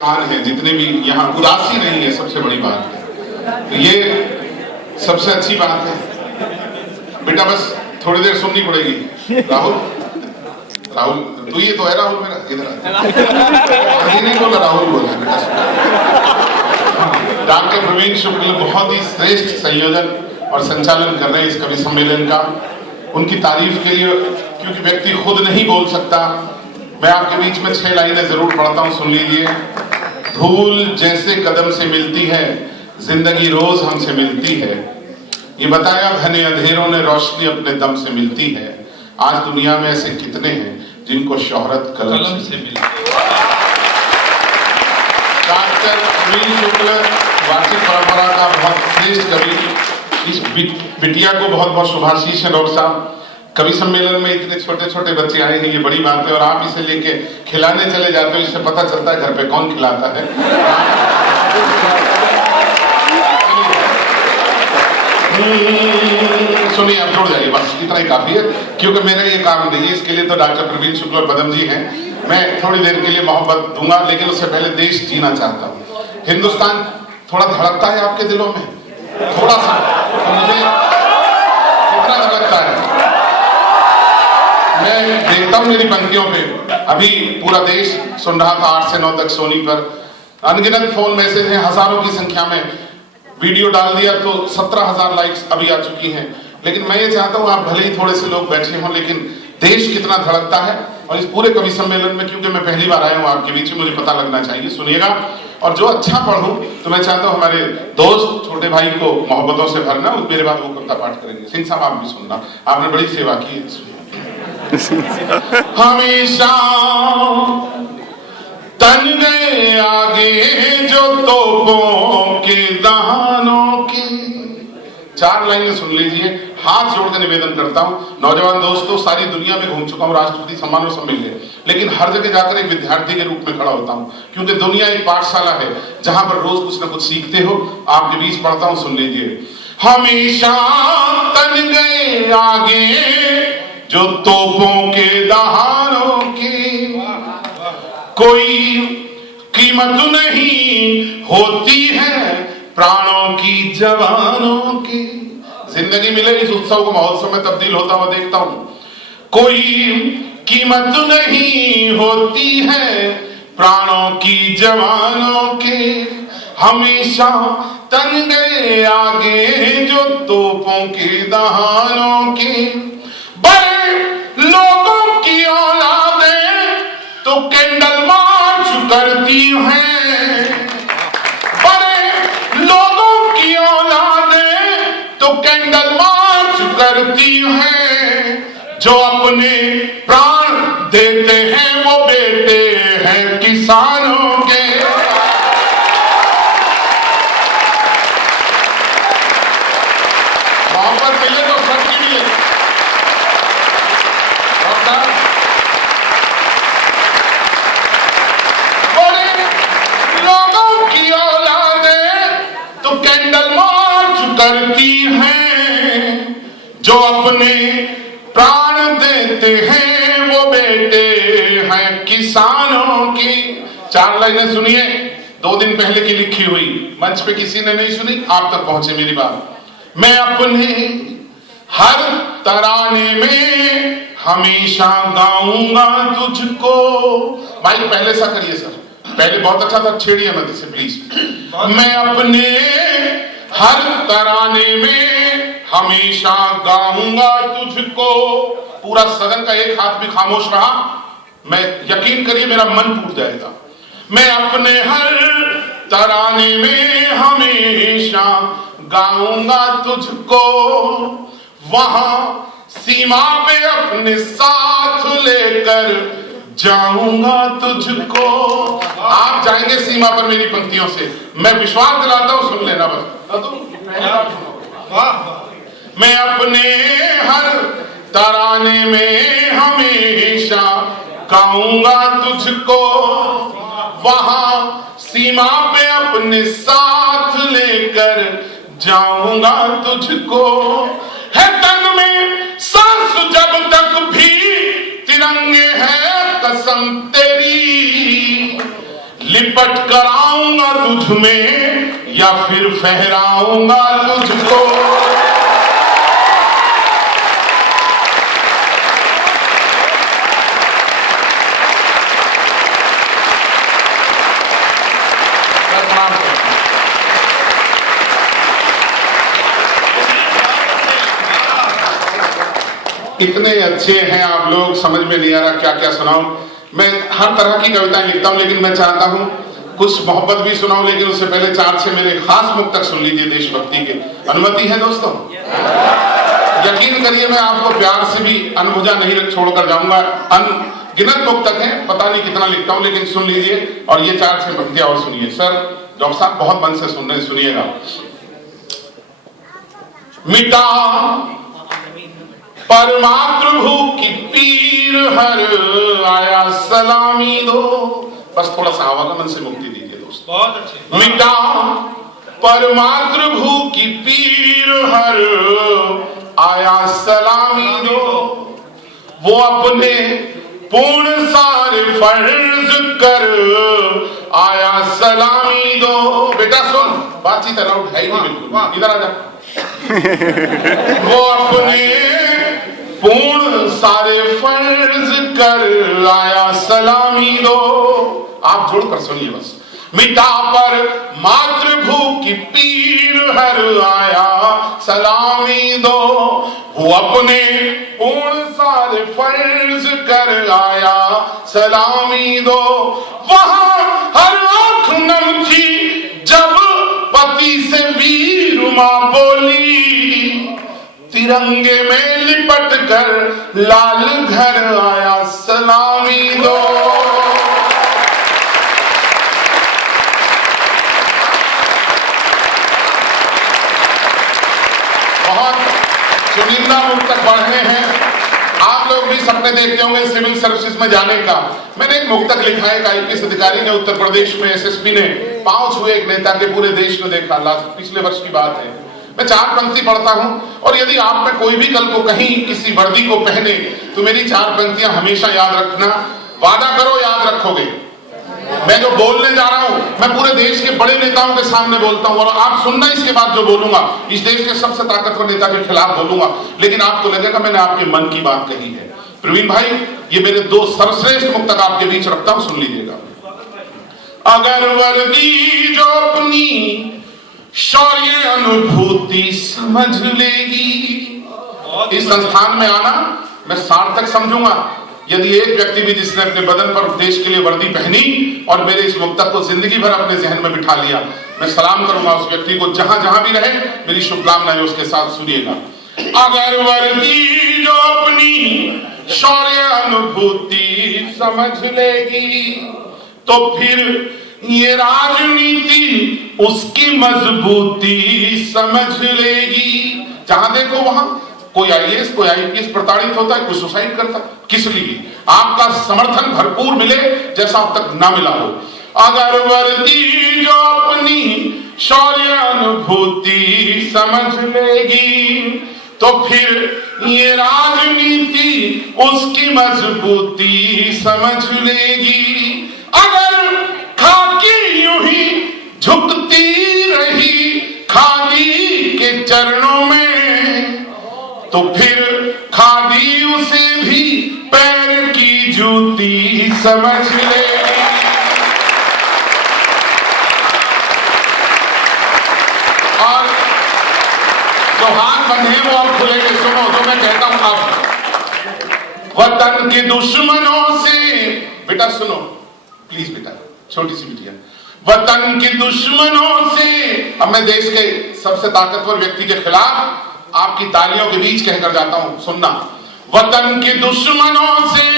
है, जितने भी यहाँ उदासी नहीं है, सबसे बड़ी बात है। तो ये सबसे अच्छी बात है। बेटा बस थोड़ी देर सुननी पड़ेगी। राहुल राहुल तू ये तो है राहुल मेरा, इधर नहीं बोला, राहुल बोला बेटा। डॉक्टर प्रवीण शुक्ल बहुत ही श्रेष्ठ संयोजन और संचालन कर रहे हैं इस कवि सम्मेलन का। उनकी तारीफ के लिए, क्योंकि व्यक्ति खुद नहीं बोल सकता, मैं आपके बीच में 6 लाइनें जरूर पढ़ता हूं, सुन लीजिए। धूल जैसे कदम से मिलती है, जिंदगी रोज हमसे मिलती है। ये बताया घने अंधेरों ने रोशनी अपने दम से मिलती है। आज दुनिया में ऐसे कितने हैं जिनको शोहरत कलम से मिलती है। डॉक्टर प्रवीण शुक्ल वार्षिक परंपरा का बहुत श्रेष्ठ कवि। इस बिटिया को बहुत बहुत शुभाशीष है। डॉक्टर साहब, कवि सम्मेलन में इतने छोटे छोटे बच्चे आए हैं, ये बड़ी बात है। और आप इसे लेके खिलाने चले जाते हो, इससे पता चलता है घर पे कौन खिलाता है। सुनिए, अब जुड़ जाइए, बस इतना ही काफी है, क्योंकि मेरा ये काम नहीं है। इसके लिए तो डॉक्टर प्रवीण शुक्ल और पदम जी हैं। मैं थोड़ी देर के लिए मोहब्बत दूंगा, लेकिन उससे पहले देश जीना चाहता हूँ। हिंदुस्तान थोड़ा धड़कता है आपके दिलों में, थोड़ा सा, तो मुझे कितना धड़कता है मैं देखता हूं मेरी पंक्तियों पे। अभी पूरा देश सुन रहा था 8 से 9 तक सोनी पर। अनगिनत फोन मैसेज हैं, हजारों की संख्या में। वीडियो डाल दिया तो 17,000 लाइक्स अभी आ चुकी हैं। लेकिन मैं ये चाहता हूं, आप भले ही थोड़े से लोग बैठे हों, लेकिन देश कितना धड़कता है। और इस पूरे कवि सम्मेलन में, क्योंकि मैं पहली बार आया हूं आपके बीच में, मुझे पता लगना चाहिए। सुनिएगा, और जो अच्छा पढ़ूं तो मैं चाहता हूं हमारे दोस्त छोटे भाई को मोहब्बतों से भरना। मेरे बाद वो कविता पाठ करेंगे। सिंह साहब, आप भी सुनना, आपने बड़ी सेवा की है। हमेशा तन गए आगे जो तोपों के दहानों की। 4 लाइनें सुन लीजिए। हाथ जोड़ के निवेदन करता हूं, नौजवान दोस्तों, सारी दुनिया में घूम चुका हूं, राष्ट्रपति सम्मानों से मिल गए, लेकिन हर जगह जाकर एक विद्यार्थी के रूप में खड़ा होता हूं, क्योंकि दुनिया एक पाठशाला है जहां पर रोज कुछ ना कुछ सीखते हो। आपके बीच पढ़ता हूं, सुन लीजिए। हमेशा तन गए आगे जो तोपों के दहानों की, कोई कीमत नहीं होती है प्राणों की जवानों की। जिंदगी मिले इस उत्सव को महोत्सव में तब्दील होता हुआ देखता हूं। कोई कीमत नहीं होती है प्राणों की जवानों की, हमेशा तन गए आगे जो तोपों के दहानों की। बड़े लोगों की औलादें तो कैंडल मार्च करती हैं, बड़े लोगों की औलादें तो कैंडल मार्च करती हैं। जो अपने प्राण देते हैं वो बेटे हैं किसानों के। मोहब्बत मिले तो सबकी मिले। लोगों की औलादें तो कैंडल मार्च करती हैं, जो अपने प्राण देते हैं वो बेटे हैं किसानों की। 4 लाइनें सुनिए, 2 दिन पहले की लिखी हुई, मंच पे किसी ने नहीं सुनी, आप तक पहुंचे मेरी बात। मैं अपने हर तराने में हमेशा गाऊंगा तुझको। माइक पहले सा करिए सर, पहले बहुत अच्छा था, छेड़िए मत इसे प्लीज। मैं अपने हर तराने में हमेशा गाऊंगा तुझको। पूरा सदन का एक हाथ भी खामोश रहा, मैं यकीन करिए मेरा मन टूट जाएगा। मैं अपने हर तराने में हमेशा गाऊंगा तुझको, वहां सीमा पे अपने साथ लेकर जाऊंगा तुझको। आप जाएंगे सीमा पर मेरी पंक्तियों से, मैं विश्वास दिलाता हूं, सुन लेना बस। मैं अपने हर तराने में हमेशा गाऊंगा तुझको, वहां सीमा पे अपने साथ लेकर जाऊंगा तुझको। है तन में सांस जब तक भी तिरंगे है कसम तेरी, लिपट कराऊंगा तुझ में या फिर फहराऊंगा तुझको। इतने अच्छे हैं आप लोग, समझ में नहीं आ रहा क्या क्या सुनाऊं। मैं हर तरह की कविताएं लिखता हूं, लेकिन मैं चाहता हूं कुछ मोहब्बत भी सुनाऊं, लेकिन उससे पहले 4-6 मेरे खास मुक्तक सुन लीजिए देशभक्ति के। अनुमति है दोस्तों? यकीन करिए मैं आपको प्यार से भी अनबुझा नहीं छोड़कर जाऊंगा। अनगिनत मुक्तक है, पता नहीं कितना लिखता हूं, लेकिन सुन लीजिए। और ये 4-6 पंक्तियां और सुनिए। सर डॉक्टर साहब बहुत मन से सुन रहे, सुनिएगा। मिटा परमातृभू की पीर हर आया सलामी दो। बस थोड़ा सा आवागमन से मुक्ति दीजिए दोस्त। बहुत अच्छे। मिटा परमातृभू की पीर हर आया सलामी दो, वो अपने पूर्ण सारे फर्ज कर आया सलामी दो। बेटा सुन, बातचीत अलाउड है ही नहीं बिल्कुल, इधर आ जा। वो अपने पूर्ण सारे फर्ज कर आया सलामी दो। आप जुड़कर सुनिए बस। मिटा पर मातृभू की पीर हर आया सलामी दो, वो अपने पूर्ण सारे फर्ज कर आया सलामी दो। वहां हर आंख नम थी जब पति से वीर मां बोली, तिरंगे में लिपट कर लाल घर आया सलामी दो। बहुत चुनिंदा मुक्तक पढ़ रहे हैं आप लोग भी। सपने देखते होंगे सिविल सर्विसेज में जाने का। मैंने एक मुक्तक लिखा है, एक आईपीएस अधिकारी ने उत्तर प्रदेश में एसएसपी ने पांव छुए एक नेता के, पूरे देश ने देखा। पिछले वर्ष की बात है। मैं 4 पंक्ति पढ़ता हूं, और यदि आप में कोई भी कल को कहीं किसी वर्दी को पहने तो मेरी 4 पंक्तियां हमेशा याद रखना। वादा करो याद रखोगे। मैं जो बोलने जा रहा हूं मैं पूरे देश के बड़े नेताओं के सामने बोलता हूं, और आप सुनना इसके बाद जो बोलूंगा इस देश के सबसे ताकतवर नेता के खिलाफ बोलूंगा, लेकिन आपको लगेगा मैंने आपके मन की बात कही है। प्रवीण भाई, ये मेरे 2 सर्वश्रेष्ठ मुक्तक आपके बीच रखता हूं, सुन लीजिएगा। अगर वर्दी जो अपनी शौर्य अनुभूति समझ लेगी, इस संस्थान में आना मैं सार्थक समझूंगा यदि एक व्यक्ति भी जिसने अपने बदन पर देश के लिए वर्दी पहनी और मेरे इस मुक्तक को जिंदगी भर अपने जहन में बिठा लिया, मैं सलाम करूंगा उस व्यक्ति को जहां जहां भी रहे। मेरी शुभकामनाएं उसके साथ सुनिएगा। अगर वर्दी जो अपनी शौर्य अनुभूति समझ लेगी, तो फिर ये राजनीति उसकी मजबूती समझ लेगी। जहां देखो वहां कोई आईएएस कोई आईपीएस प्रताड़ित होता है, कोई सुसाइड करता है, किस लिए? आपका समर्थन भरपूर मिले जैसा अब तक ना मिला हो। अगर वर्दी जो अपनी शौर्य अनुभूति समझ लेगी, तो फिर ये राजनीति उसकी मजबूती समझ लेगी। अगर खाकी यूं ही झुकती रही खादी के चरणों में, तो फिर खादी उसे भी पैर की जूती समझ लेगी। और जो हाथ बंधे वो अब खुलेंगे। सुनो तो मैं कहता हूं, अब वतन के दुश्मनों से, बेटा सुनो प्लीज बेटा, छोटी सी बिटिया, वतन के दुश्मनों से, अब मैं देश के सबसे ताकतवर व्यक्ति के खिलाफ आपकी तालियों के बीच कहकर जाता हूं, सुनना। वतन के दुश्मनों से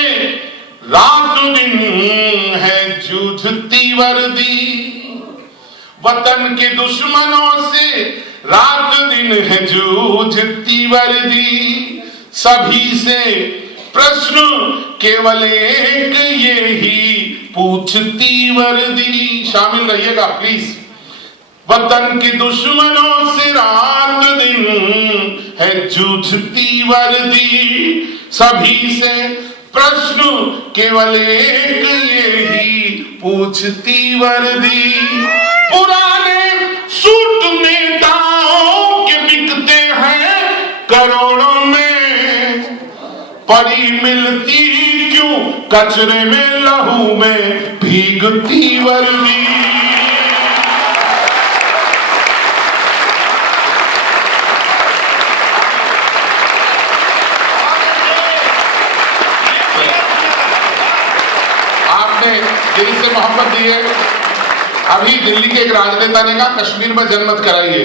रात दिन है जूझती वर्दी, वतन के दुश्मनों से रात दिन है जूझती वर्दी। सभी से प्रश्न केवल एक यही पूछती वर्दी। शामिल रहिएगा प्लीज। वतन के दुश्मनों से रात दिन है जूझती वर्दी, सभी से प्रश्न केवल एक यही पूछती वर्दी, पुराने सूट नेताओं के बिकते हैं करोड़ों में, पड़ी मिलती क्यों कचरे में लहू में भीगती वर्दी। दिल से मोहब्बत दी है। अभी दिल्ली के एक राजनेता ने कहा कश्मीर में जन्म मत कराइए।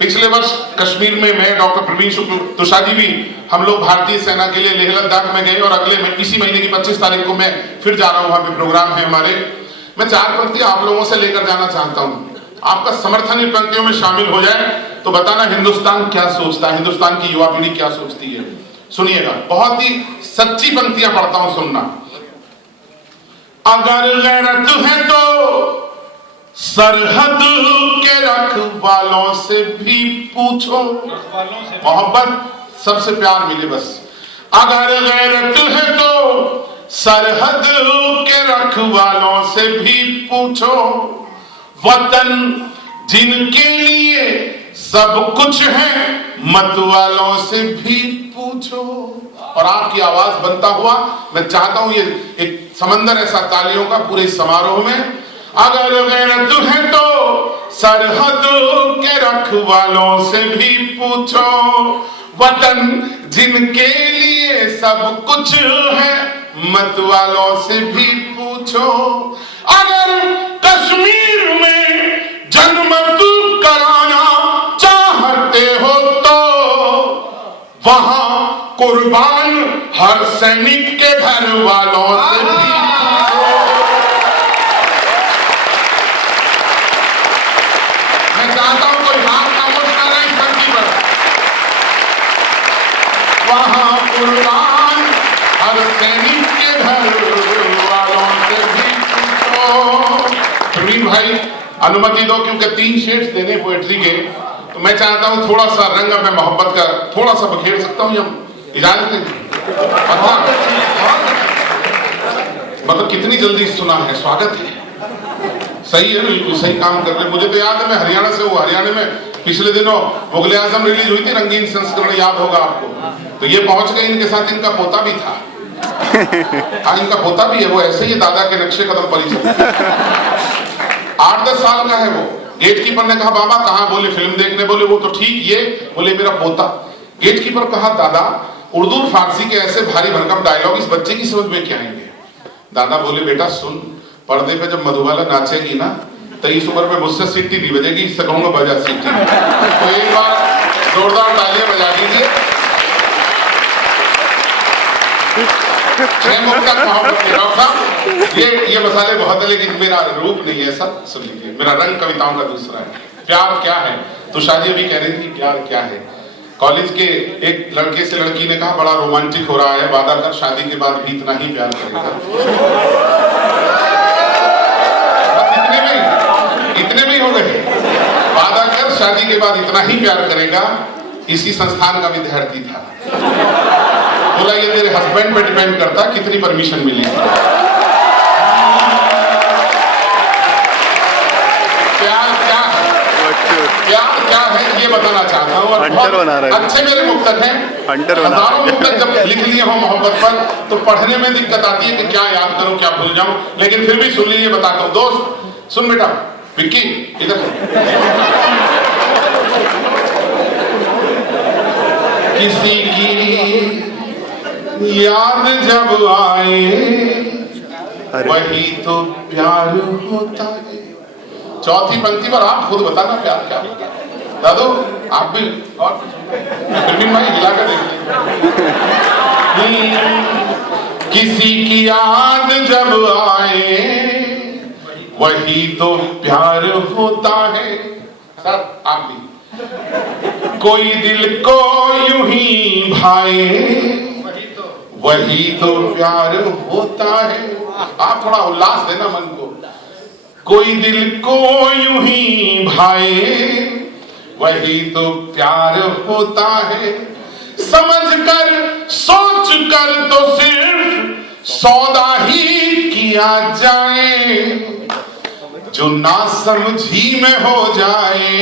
पिछले वर्ष कश्मीर में मैं डॉक्टर प्रवीण शुक्ल तुषा जी भी हम लोग भारतीय सेना के लिए लेह लद्दाख में गए और अगले इसी महीने की 25 तारीख को मैं फिर जा रहा हूं, वहां पे प्रोग्राम है हमारे। मैं 4 पंक्तियां आप लोगों से लेकर जाना चाहता हूं, आपका समर्थन इन पंक्तियों में शामिल हो जाए तो बताना हिंदुस्तान क्या सोचता है, हिंदुस्तान की युवा पीढ़ी क्या सोचती है। सुनिएगा, बहुत ही सच्ची पंक्तियां पढ़ता हूं, सुनना। अगर गैरत है तो सरहद के रखवालों से भी पूछो, मोहब्बत सबसे प्यार मिले बस। अगर गैरत है तो सरहद के रखवालों से भी पूछो, वतन जिनके लिए सब कुछ है मत वालों से भी पूछो। और आपकी आवाज बनता हुआ मैं चाहता हूं ये एक समंदर ऐसा तालियों का पूरे समारोह में। अगर गैरत है तो सरहद के रखवालों से भी पूछो, वतन जिनके लिए सब कुछ है मत वालों से भी पूछो। अगर कश्मीर में जन्म कराना चाहते हो तो वहां कुर्बान हर सैनिक के घर वालों से भी पूछो। मैं चाहता हूं कोई हाथ खामोश ना रहे इस पंक्ति पर। वहां कुर्बान हर सैनिक के घर वालों से भी पूछो। प्रवीण भाई अनुमति दो, क्योंकि 3 शेड्स देने पोएट्री के, तो मैं चाहता हूं थोड़ा सा रंग में मोहब्बत का थोड़ा सा बखेर सकता हूं, इजाजत है? मतलब कितनी जल्दी सुना है, स्वागत है। सही है, बिल्कुल सही काम कर रहे। मुझे तो याद है मैं हरियाणा से हूँ, हरियाणा में पिछले दिनों मुगल आजम रिलीज हुई थी, रंगीन संस्करण, याद होगा आपको। तो ये पहुंच गए, इनके साथ इनका पोता भी था। हाँ, इनका पोता भी है, वो ऐसे ही दादा के नक्शे कदम पर ही 8-10 साल का है वो। गेट कीपर ने कहा बाबा कहाँ? बोले फिल्म देखने। बोले वो तो ठीक, ये बोले मेरा पोता। गेट कीपर कहा दादा उर्दू फारसी के ऐसे भारी भरकम डायलॉग इस बच्चे की समझ में क्या आएंगे? दादा बोले बेटा सुन, पर्दे पे जब मधुबाला नाचेगी ना तो इस उम्र में मुझसे सीटी नहीं बजेगी, इससे कहूंगा बजा सीटी। तो एक बार जोरदार तालियां बजा दीजिए। ये मसाले बहुत है लेकिन मेरा रूप नहीं है, सब सुन लीजिए। मेरा रंग कविताओं का दूसरा है। प्यार क्या है? तो शादी अभी कह रही थी प्यार क्या है। कॉलेज के एक लड़के से लड़की ने कहा बड़ा रोमांटिक हो रहा है, वादा कर शादी के बाद भी इतना ही प्यार करेगा। इतने में हो गए, वादा कर शादी के बाद इतना ही प्यार करेगा। इसी संस्थान का विद्यार्थी था, बोला ये तेरे हस्बैंड पे डिपेंड करता कितनी परमिशन मिलेगी। प्यार क्या है? प्यार क्या है ये बताना चाहता हूँ। अच्छे मेरे मुक्तक हैं, हजारों मुक्तक जब लिख लिए हो मोहब्बत पर तो पढ़ने में दिक्कत आती है कि क्या याद करूं क्या भूल जाऊं, लेकिन फिर भी सुन लीजिए, बताता हूं। दोस्त सुन बेटा, विक्की इधर सुन। किसी की याद जब आए वही तो प्यार होता है। चौथी पंक्ति पर आप खुद बताना प्यार क्या होता है। दादू आप भी और प्रवीण भाई हिला कर देखिए। किसी की याद जब आए वही तो प्यार होता है। सर आप भी। कोई दिल को यूं ही भाए वही तो प्यार होता है। आप थोड़ा उल्लास देना मन को। कोई दिल को यूं ही भाए वही तो प्यार होता है। समझ कर सोच कर तो सिर्फ सौदा ही किया जाए जो ना समझी में हो जाए।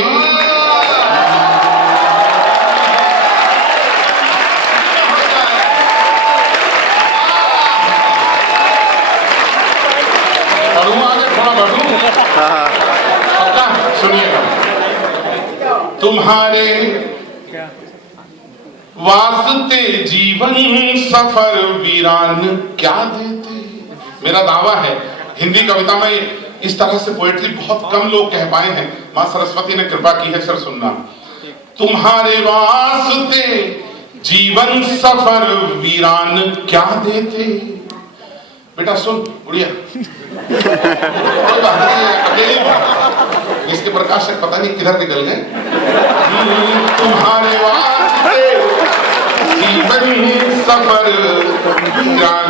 बढ़ू आगे, थोड़ा बढ़ू। सुनिएगा, तुम्हारे वास्ते जीवन सफर वीरान क्या देते। मेरा दावा है हिंदी कविता में इस तरह से पोएट्री बहुत कम लोग कह पाए हैं। मां सरस्वती ने कृपा की है। सर सुनना, तुम्हारे वास्ते जीवन सफर वीरान क्या देते। बेटा सुन उड़िया, कोई बात नहीं है, अकेले इसके प्रकाशक पता नहीं किधर निकल गए। तुम्हारे वास्ते जीवन सफर वीरान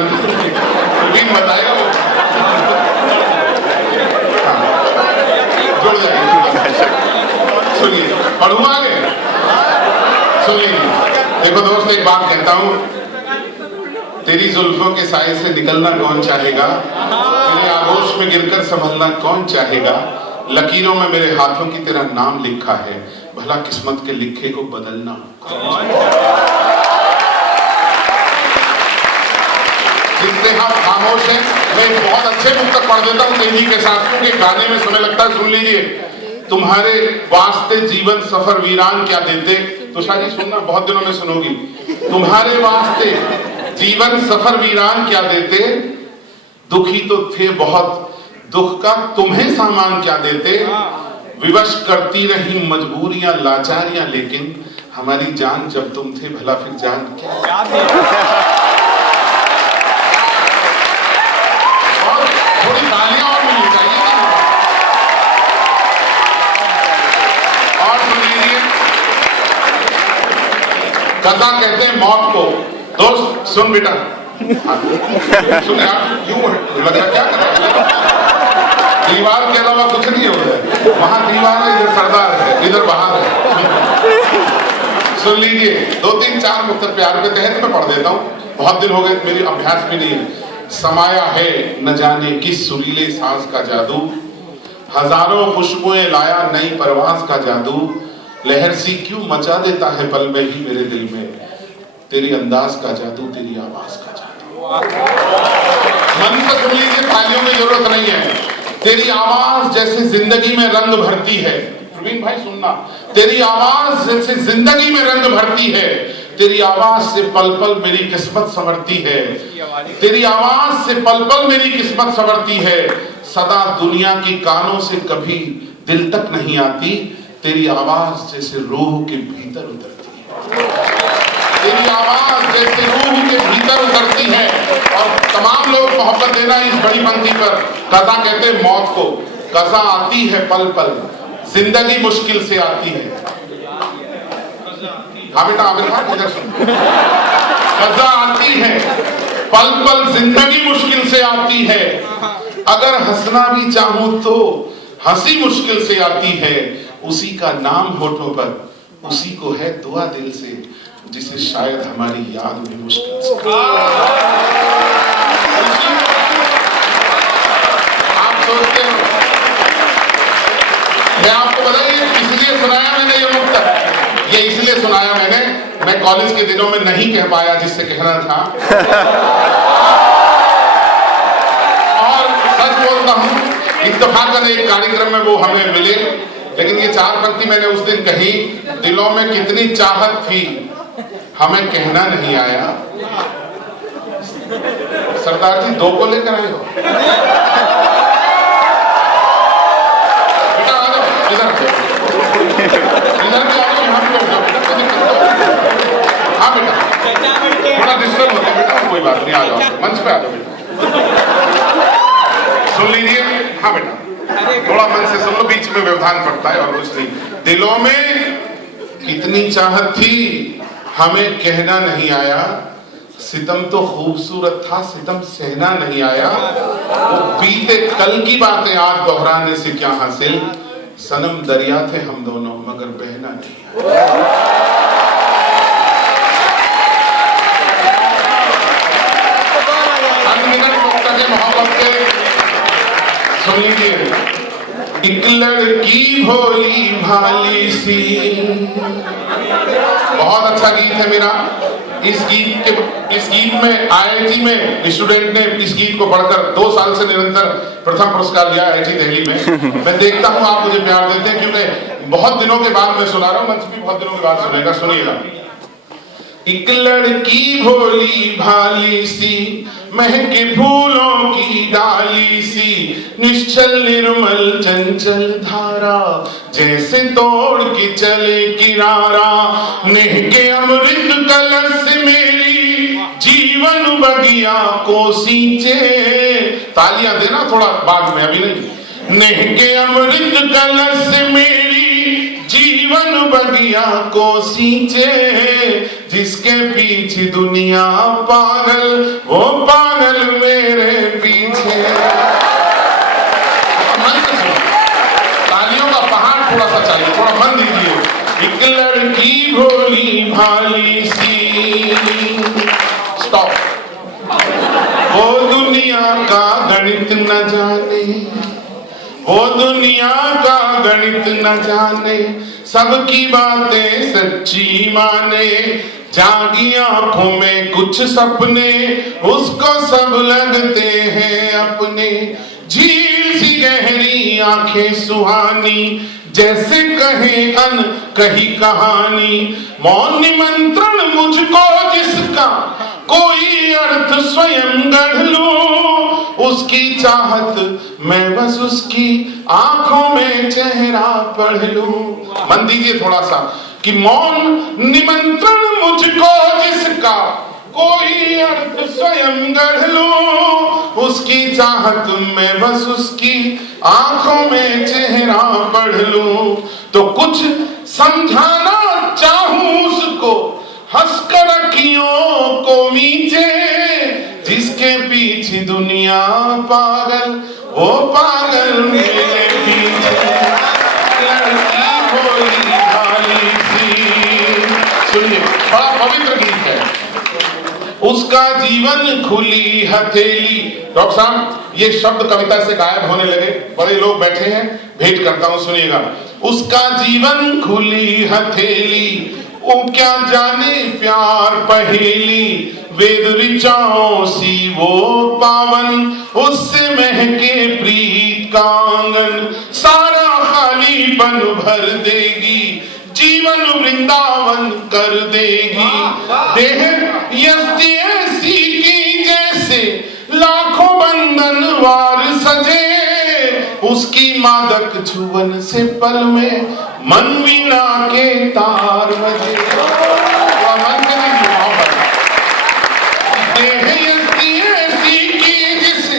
बताएगा वो, जोड़ जाएंगे। सुनिए, पढ़ू आगे, सुनिए। देखो दोस्त, एक बात कहता हूं, तेरी जुल्फों के साए से निकलना कौन चाहेगा, तेरे आगोश में गिरकर संभलना कौन चाहेगा। लकीरों में मेरे हाथों की तेरा नाम लिखा है, भला किस्मत के लिखे को बदलना। जितने हाथ खामोश हैं, मैं बहुत अच्छे पुस्तक पढ़ देता हूँ तेजी के साथ, क्योंकि गाने में सुने लगता है। सुन लीजिए, तुम्हारे वास्ते जीवन सफर वीरान क्या देते। तो शादी सुनना, बहुत दिनों में सुनोगी। तुम्हारे वास्ते जीवन सफर वीरान क्या देते, दुखी तो थे बहुत, दुख का तुम्हें सामान क्या देते। विवश करती रही मजबूरियां लाचारियां, लेकिन हमारी जान जब तुम थे, भला फिर जान क्या। और थोड़ी तालियां और मिलनी चाहिए। और सुन लीजिए, कथा कहते हैं मौत को। दोस्त सुन बेटा, सुन यार, क्यों लग रहा क्या कर रहा है। दीवार के अलावा कुछ नहीं हो रहा है। वहां दीवार है, इधर सरदार है, इधर बाहर है। सुन लीजिए, 2-3-4 उत्तर प्यार के तहत मैं पढ़ देता हूँ। बहुत दिन हो गए, मेरी अभ्यास भी नहीं है। समाया है न जाने किस सुरीले सांस का जादू, हजारों खुशबुएं लाया नई परवास का जादू। लहर सी क्यों मचा देता है पल में ही मेरे दिल में, तेरी अंदाज का जादू, तेरी आवाज का जादू। मन से सुन लीजिए, तालियों की जरूरत नहीं है। तेरी आवाज जैसे जिंदगी में रंग भरती है। प्रवीण भाई सुनना, तेरी आवाज जैसे जिंदगी में रंग भरती है, तेरी आवाज से पल पल मेरी किस्मत संवरती है, तेरी आवाज से पल पल मेरी किस्मत संवरती है। सदा दुनिया की कानों से कभी दिल तक नहीं आती, तेरी आवाज जैसे रूह के भीतर उतरती है, तेरी आवाज जैसे रूह के भीतर उतरती है। और तमाम लोग मोहब्बत देना इस बड़ी पंक्ति पर। कज़ा कहते हैं मौत को, कज़ा आती है पल पल, जिंदगी मुश्किल से आती है। हाँ बेटा, आमिर खान इधर सुन। कज़ा आती है पल पल, जिंदगी मुश्किल से आती है। अगर हंसना भी चाहूं तो हंसी मुश्किल से आती है। उसी का नाम होठों पर, उसी को है दुआ दिल से, जिसे शायद हमारी याद भी मुश्किल से। आप सोचते हो, मैं आपको बताइए इसलिए सुनाया मैंने ये मुक्तक, ये इसलिए सुनाया मैंने, मैं कॉलेज के दिनों में नहीं कह पाया जिससे कहना था। और सच बोलता हूं, इत्तेफाकन एक कार्यक्रम में वो हमें मिले, लेकिन ये 4 पंक्ति मैंने उस दिन कही। दिलों में कितनी चाहत थी, हमें कहना नहीं आया। सरदार जी 2 को लेकर आए हो। बेटा आ जाओ, इधर भी आ जाओ, हम लोग हाँ बेटा, थोड़ा डिस्टर्ब होते बेटा, कोई बात नहीं, आ जाओ मंच पे आ जाओ बेटा। सुन लीजिए, हाँ बेटा, थोड़ा मन से सुन लो, बीच में व्यवधान पड़ता है और कुछ नहीं। दिलों में कितनी चाहत थी, हमें कहना नहीं आया। सितम तो खूबसूरत था, सितम सहना नहीं आया। वो बीते कल की बातें आज दोहराने से क्या हासिल। सनम दरिया थे हम दोनों, मगर बहना नहीं आया। सुन लीजिए, एक लड़की भोली भाली सी, बहुत अच्छा गीत है मेरा। इस गीत में IIT में स्टूडेंट ने इस गीत को पढ़कर 2 साल से निरंतर प्रथम पुरस्कार लिया IIT दिल्ली में। मैं देखता हूँ आप मुझे प्यार देते हैं, क्योंकि बहुत दिनों के बाद मैं सुना रहा हूँ, मंच भी बहुत दिनों के बाद सुनेगा। सुनिएगा। एक लड़की भोली भाली सी, महके फूलों की डाली सी, निश्चल निर्मल चंचल धारा, जैसे तोड़ के चले किनारा, नेह के अमृत कलश से मेरी जीवन बगिया को सींचे। तालियां देना थोड़ा बाद में, अभी नहीं। नेह के अमृत कलश से मेरी जीवन बगिया को सींचे, जिसके पीछे दुनिया पागल, वो पागल मेरे पीछे। तालियों का पहाड़ थोड़ा सा चाहिए, थोड़ा मन दीजिए। एक लड़की भोली भाली सी, स्टॉप। वो दुनिया का गणित न जाने, वो दुनिया का गणित न जाने, सबकी बातें सच्ची माने, जागी आंखों में कुछ सपने, उसको सब लगते हैं अपने। झील सी गहरी आंखें सुहानी, जैसे कहे अन कही कहानी, मौन निमंत्रण मुझको जिसका कोई अर्थ स्वयं गढ़ लूं, उसकी चाहत मैं बस उसकी आंखों में चेहरा पढ़ लूं। मन दीजिए थोड़ा सा कि मौन निमंत्रण मुझको जिसका कोई अर्थ स्वयं गढ़ लूं, उसकी चाहत में बस उसकी आंखों में चेहरा पढ़ लूं। तो कुछ समझाना चाहूं उसको, हंसकर अखियों को मीचे, जिसके पीछे दुनिया पागल, वो पागल मेरे पीछे। लड़की भोली भाली सी, सुनिए, बड़ा पवित्र गीत है। उसका जीवन खुली हथेली। डॉक्टर साहब, ये शब्द कविता से गायब होने लगे, बड़े लोग बैठे हैं, भेंट करता हूं, सुनिएगा। उसका जीवन खुली हथेली, वो क्या जाने प्यार पहेली, वेद ऋचाओं सी वो पावन, उससे महके प्रीत का आंगन, सारा खालीपन भर देगी, जीवन वृंदावन कर देगी। देह यस्ती ऐसी की जैसे लाखों बंधन वार सजे, उसकी मादक छुवन से पल में मन वीणा के तार बजे। मन से नहीं देह यस्ती ऐसी की जैसे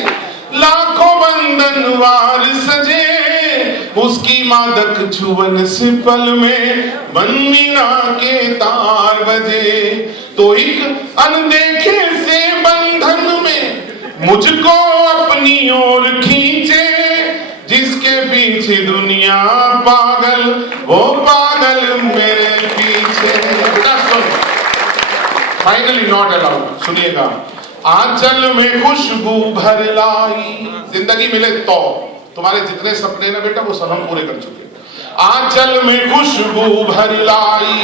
लाखों बंधन वार सजे, उसकी मादक छुवन से पल में मन वीणा के तार बजे। तो एक अनदेखे से बंधन में मुझको अपनी ओर खींचे, जिसके पीछे दुनिया पागल, वो पागल मेरे पीछे। फाइनली नॉट अलाउड, सुनिएगा। आंचल में खुशबू भर लाई, जिंदगी मिले तो तुम्हारे जितने सपने ना बेटा, वो सब हम पूरे कर चुके। आंचल में खुशबू भर लाई,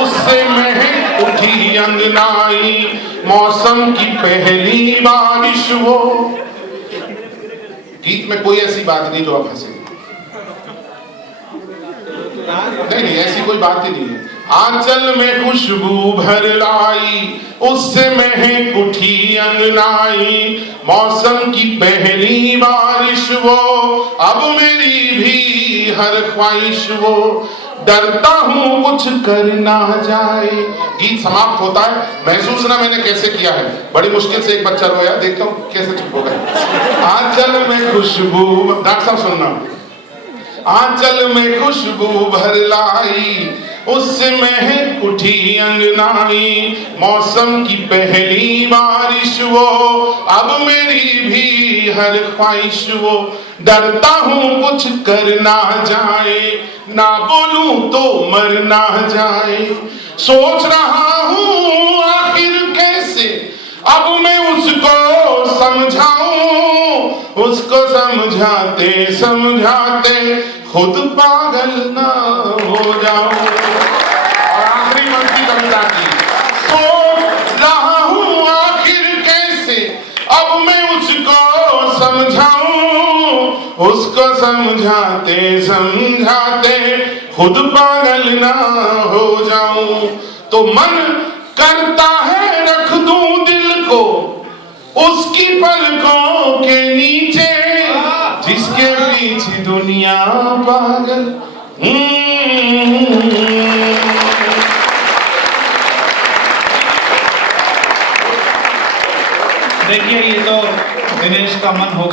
उससे महक उठी अंगनाई, मौसम की पहली बारिश वो। गीत में कोई ऐसी बात नहीं जो आप हंसे, नहीं, ऐसी कोई बात ही नहीं है। आंचल में खुशबू भर लाई, उससे महक उठी अंगनाई, मौसम की पहली बारिश वो, अब मेरी भी हर ख्वाहिश वो, डरता हूं कुछ कर ना जाए। गीत समाप्त होता है, महसूस ना मैंने कैसे किया है, बड़ी मुश्किल से एक बच्चा रोया, देखता हूं कैसे चुप हो गए। आंचल में खुशबू, डॉक्टर साहब सुनना। आंचल में खुशबू भर लाई, उससे महक उठी अंगनाई, मौसम की पहली बारिश वो, अब मेरी भी हर ख्वाहिश वो, डरता हूं कुछ कर ना जाए, ना बोलूं तो मर ना जाए, सोच रहा हूं आखिर कैसे अब मैं उसको समझाऊं, उसको समझाते समझाते खुद पागल ना हो जाऊं। और आखिरी पंक्ति कविता की, सोच रहा हूं आखिर कैसे अब मैं उसको समझाऊं, उसको समझाते समझाते खुद पागल ना हो जाऊं। तो मन करता है रख दूं दिल को उसकी पलकों के नीचे, जिसके पीछे दुनिया पागल। देखिए, ये तो दिनेश का मन होगा।